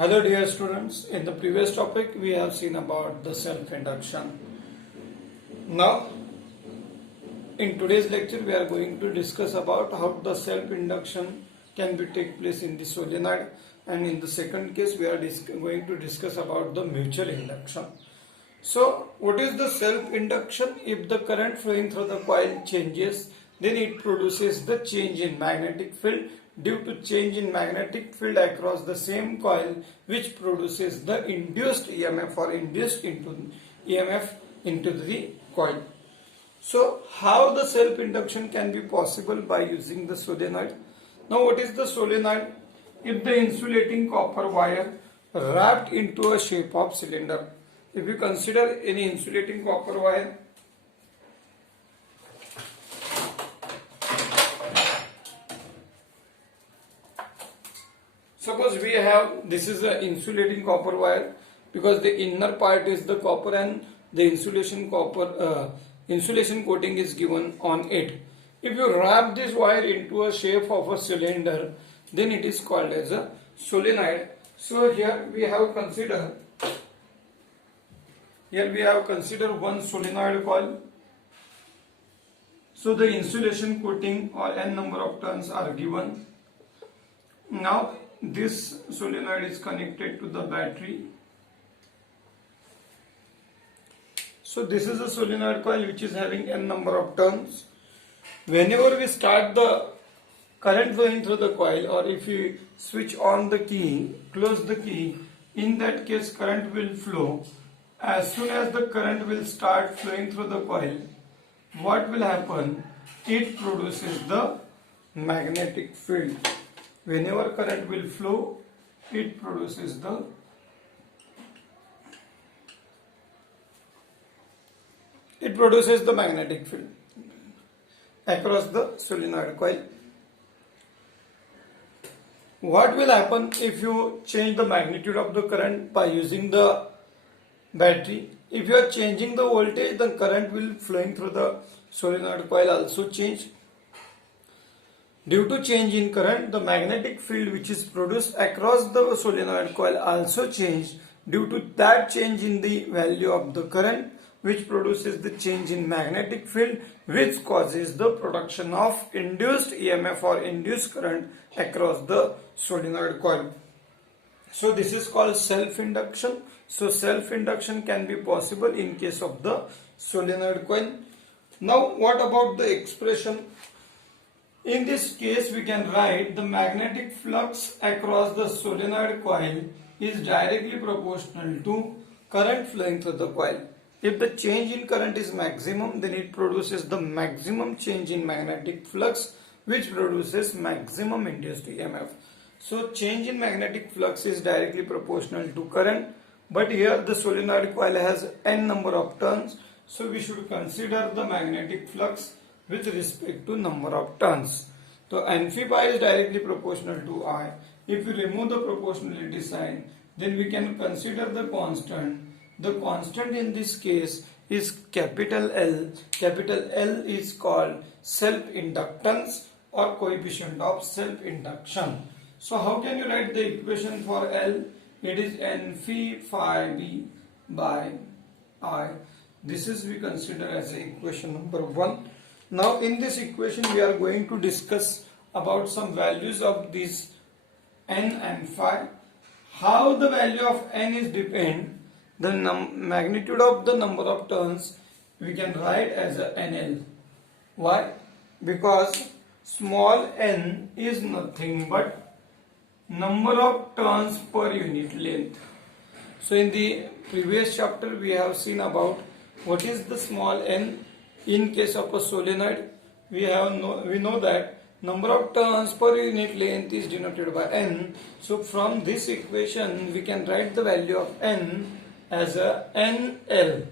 Hello dear students, in the previous topic we have seen about the self-induction. Now in today's lecture we are going to discuss about how the self-induction can be take place in the solenoid, and in the second case we are going to discuss about the mutual induction. So what is the self-induction? If the current flowing through the coil changes, then it produces the change in magnetic field due to change in magnetic field across the same coil, which produces the induced EMF or induced into EMF into the coil. So how the self-induction can be possible by using the solenoid? Now what is the solenoid? If the insulating copper wire wrapped into a shape of cylinder. If you consider any insulating copper wire, suppose we have, this is an insulating copper wire because the inner part is the copper and the insulation coating is given on it. If you wrap this wire into a shape of a cylinder, then it is called as a solenoid. So here we have considered one solenoid coil. So the insulation coating or n number of turns are given. Now this solenoid is connected to the battery. So this is a solenoid coil which is having n number of turns. Whenever we start the current flowing through the coil, or if you switch on the key, close the key, in that case current will flow. As soon as the current will start flowing through the coil, what will happen? It produces the magnetic field. Whenever current will flow, it produces the magnetic field across the solenoid coil. What will happen if you change the magnitude of the current by using the battery? If you are changing the voltage, the current will flowing through the solenoid coil also change. Due to change in current, the magnetic field which is produced across the solenoid coil also change. Due to that change in the value of the current, which produces the change in magnetic field, which causes the production of induced EMF or induced current across the solenoid coil. So this is called self-induction. So self-induction can be possible in case of the solenoid coil. Now what about the expression? In this case we can write the magnetic flux across the solenoid coil is directly proportional to current flowing through the coil. If the change in current is maximum, then it produces the maximum change in magnetic flux, which produces maximum induced EMF. So change in magnetic flux is directly proportional to current, but here the solenoid coil has n number of turns, so we should consider the magnetic flux with respect to number of turns. So n phi pi is directly proportional to I. If we remove the proportionality sign, then we can consider the constant. The constant in this case is capital L. Capital L is called self-inductance or coefficient of self-induction. So how can you write the equation for L? It is n phi phi b by I. This is we consider as equation number 1. Now in this equation we are going to discuss about some values of these n and phi. How the value of n is depend, the magnitude of the number of turns we can write as a NL. Why? Because small n is nothing but number of turns per unit length. So in the previous chapter we have seen about what is the small n. In case of a solenoid, we know that number of turns per unit length is denoted by n. So from this equation we can write the value of n as a NL.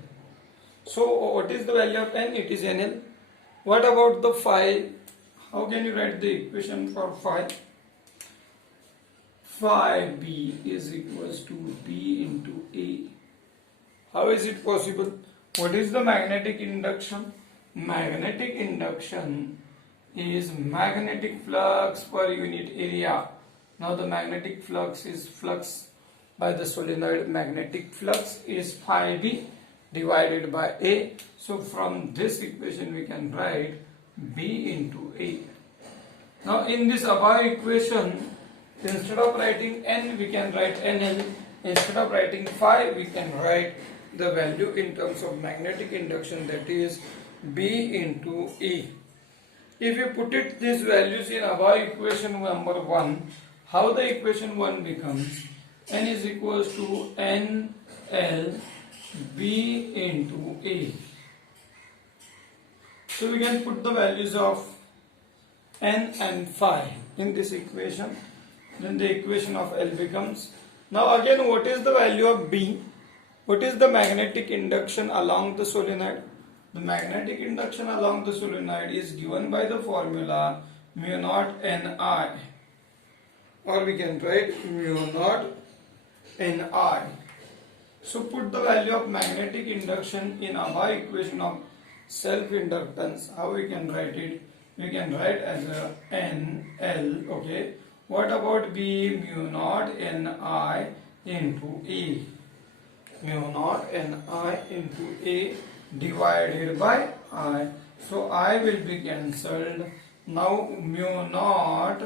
So what is the value of n? It is NL. What about the phi? How can you write the equation for phi? Phi b is equals to b into a. How is it possible? What is the magnetic induction? Magnetic induction is magnetic flux per unit area. Now the magnetic flux is flux by the solenoid magnetic flux is phi b divided by A. So from this equation we can write B into A. Now in this above equation, instead of writing N we can write NL. Instead of writing phi we can write the value in terms of magnetic induction, that is B into E. If you put it these values in above equation number 1, how the equation 1 becomes? N is equals to NL B into A. So we can put the values of N and phi in this equation. Then the equation of L becomes. Now again, what is the value of B? What is the magnetic induction along the solenoid? The magnetic induction along the solenoid is given by the formula mu naught Ni, or we can write mu naught Ni. So put the value of magnetic induction in above equation of self-inductance. How we can write it? We can write as a NL. Okay. What about B? Mu naught Ni into A. Mu naught Ni into A divided by I. So I will be cancelled. Now mu naught.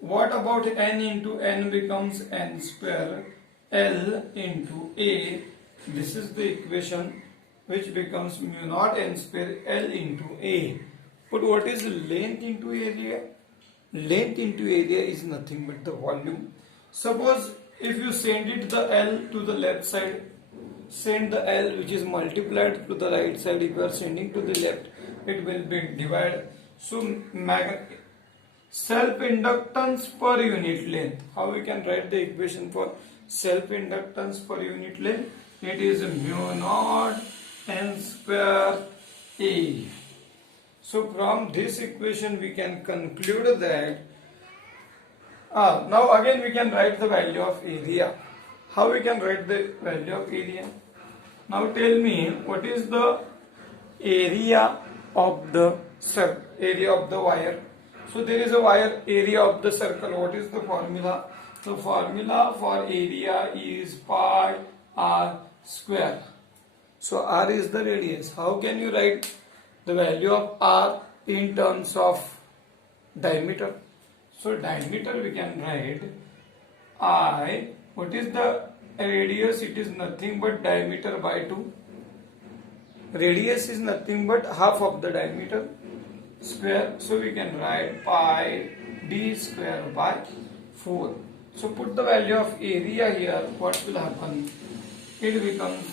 What about N into N becomes N square L into A. This is the equation which becomes mu naught N square L into A. But what is length into area? Length into area is nothing but the volume. Suppose if you send it the L to the left side, send the L which is multiplied to the right side. If you are sending to the left, it will be divided. So self-inductance per unit length. How we can write the equation for self-inductance per unit length? It is mu naught N square A. So from this equation we can conclude that now again we can write the value of area. How we can write the value of area? Now tell me, what is the area of the area of the wire? So there is a wire, area of the circle. What is the formula? The formula for area is pi r square. So r is the radius. How can you write the value of r in terms of diameter? So diameter we can write I. What is the radius? It is nothing but diameter by 2. Radius is nothing but half of the diameter square. So we can write pi d square by 4. So put the value of area here. What will happen? It becomes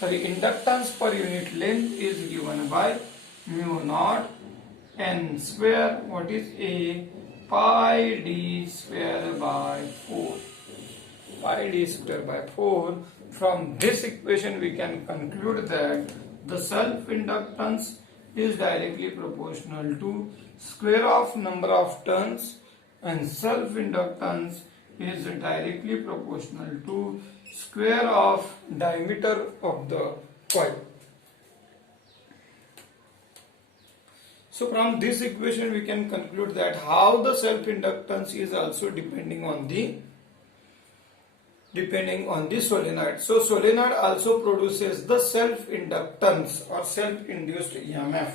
inductance per unit length is given by mu naught N square. What is A? Pi d square by 4. Pi d square by 4. From this equation we can conclude that the self-inductance is directly proportional to square of number of turns, and self-inductance is directly proportional to square of diameter of the coil. So from this equation we can conclude that how the self-inductance is also depending on the solenoid. So solenoid also produces the self-inductance or self-induced EMF.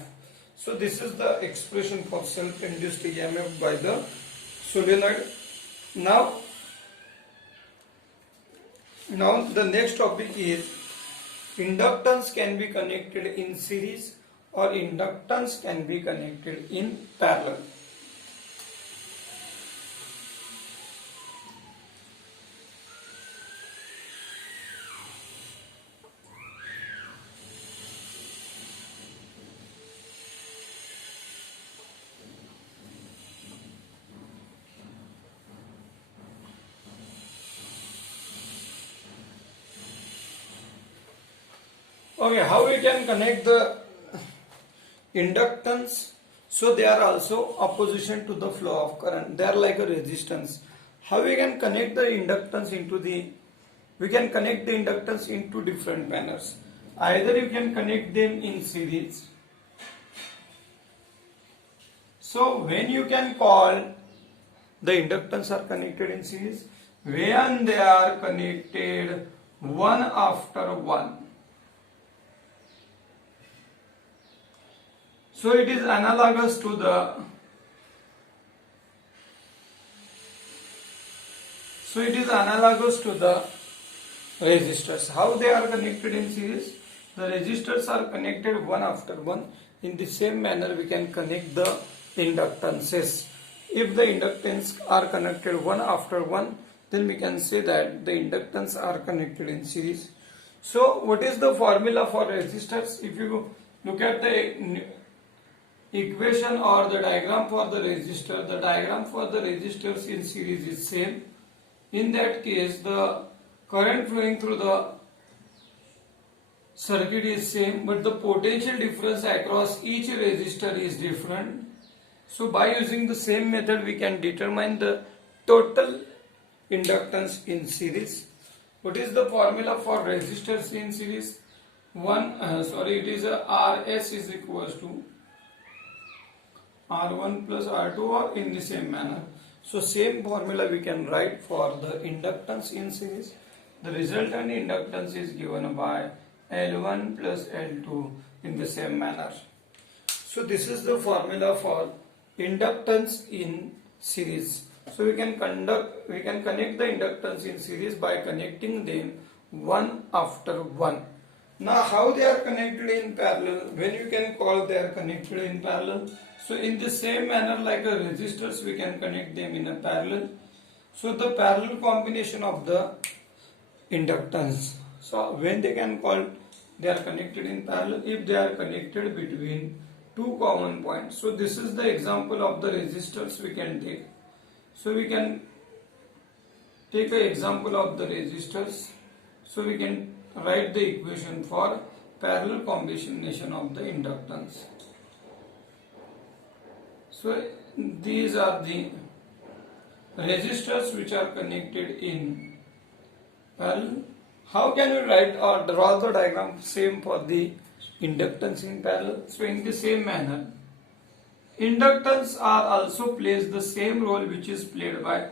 So this is the expression for self-induced EMF by the solenoid. Now the next topic is inductance can be connected in series or inductance can be connected in parallel. Okay, how we can connect the inductance? So they are also opposition to the flow of current. They are like a resistance. How we can connect the inductance into we can connect the inductance into different manners. Either you can connect them in series. So when you can call the inductance are connected in series, when they are connected one after one. So it is analogous to the resistors. How they are connected in series? The resistors are connected one after one. In the same manner, we can connect the inductances. If the inductance are connected one after one, then we can say that the inductance are connected in series. So, what is the formula for resistors? If you look at the equation or the diagram for the resistor, the diagram for the resistors in series is same. In that case, the current flowing through the circuit is same, but the potential difference across each resistor is different. So by using the same method, we can determine the total inductance in series. What is the formula for resistors in series? It is Rs is equals to R1 plus R2, or in the same manner. So same formula we can write for the inductance in series. The resultant inductance is given by L1 plus L2 in the same manner. So this is the formula for inductance in series. So we can connect the inductance in series by connecting them one after one. Now how they are connected in parallel? When you can call they are connected in parallel? So in the same manner like a resistors, we can connect them in a parallel. So the parallel combination of the inductance. So when they can call they are connected in parallel, if they are connected between two common points. So this is the example of the resistors we can take. So we can take an example of the resistors. So we can write the equation for parallel combination of the inductance. So these are the resistors which are connected in parallel. How can we write or draw the diagram same for the inductance in parallel? So in the same manner, inductance are also plays the same role which is played by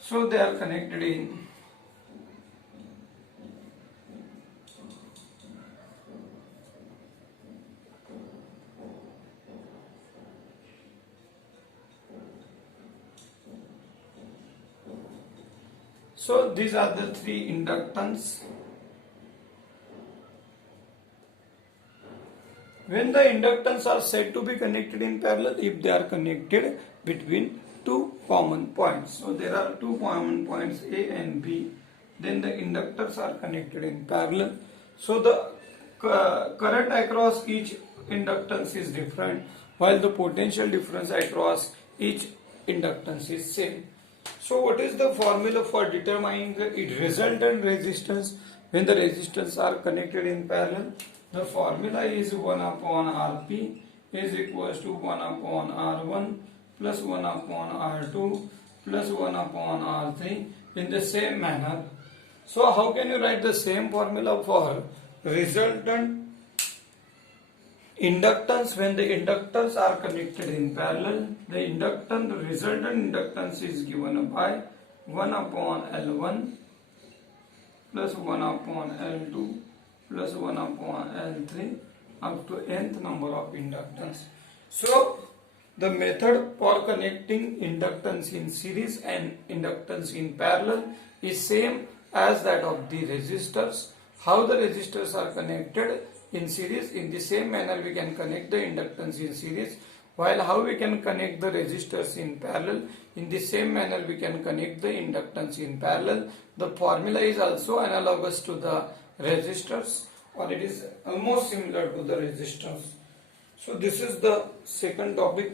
so they are connected in so these are the three inductance. When the inductance are said to be connected in parallel, if they are connected between two common points. So there are two common points A and B, then the inductors are connected in parallel. So the current across each inductance is different, while the potential difference across each inductance is same. So what is the formula for determining the resultant resistance when the resistors are connected in parallel? The formula is 1 upon Rp is equals to 1 upon R1 plus 1 upon R2 plus 1 upon R3 in the same manner. So how can you write the same formula for resultant inductance when the inductors are connected in parallel? The resultant inductance is given by 1 upon L1 plus 1 upon L2 plus 1 upon L3 up to nth number of inductance. So the method for connecting inductance in series and inductance in parallel is same as that of the resistors. How the resistors are connected in series, in the same manner we can connect the inductance in series, while how we can connect the resistors in parallel, in the same manner we can connect the inductance in parallel. The formula is also analogous to the resistors, or it is almost similar to the resistors. So this is the second topic.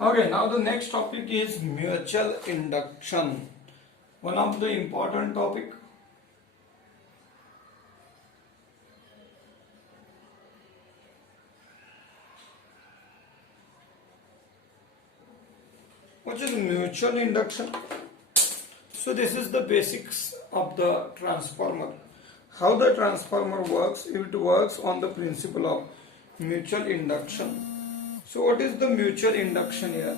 Okay, now the next topic is mutual induction. One of the important topic. What is mutual induction? So this is the basics of the transformer. How the transformer works? It works on the principle of mutual induction. So what is the mutual induction here?